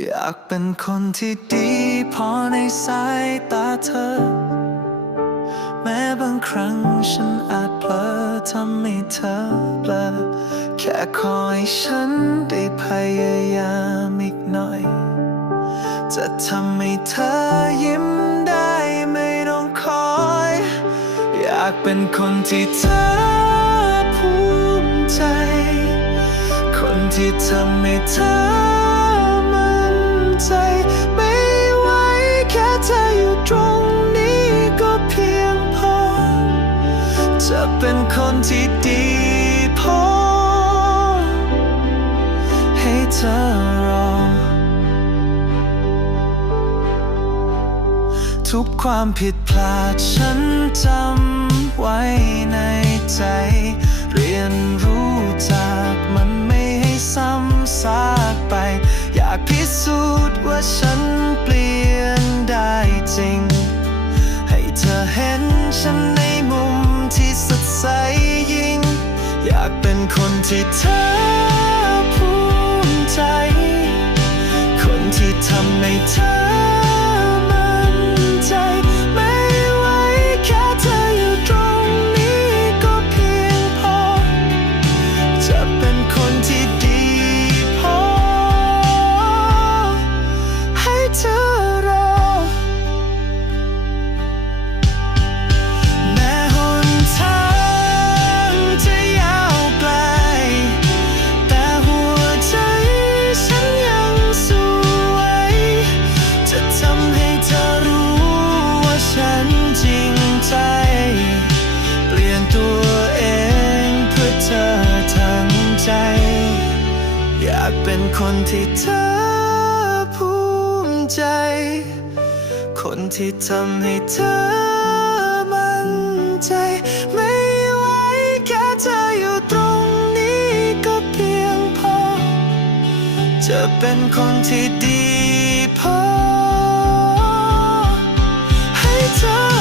อยากเป็นคนที่ดีพอในสายตาเธอ แม้บางครั้งฉันอาจเผลอทำให้เธอเบลอแค่ขอให้ฉันได้พยายามอีกหน่อย จะทำให้เธอยิ้มได้ไม่ต้องคอย อยากเป็นคนที่เธอภูมิใจ คนที่ทำให้เธอ เป็นคนที่ดีพอ ให้เธอรอ ทุกความผิดพลาดฉันจำไว้ในใจ ที่เธอภูมิใจ คนที่ทำให้เธอากเป็นคนที่เธอภูมิใจ คนที่ทำให้เธอมั่นใจ ไม่ไหวแค่เธออยู่ตรงนี้ก็เพียงพอ จะเป็นคนที่ดีพอ ให้เธอ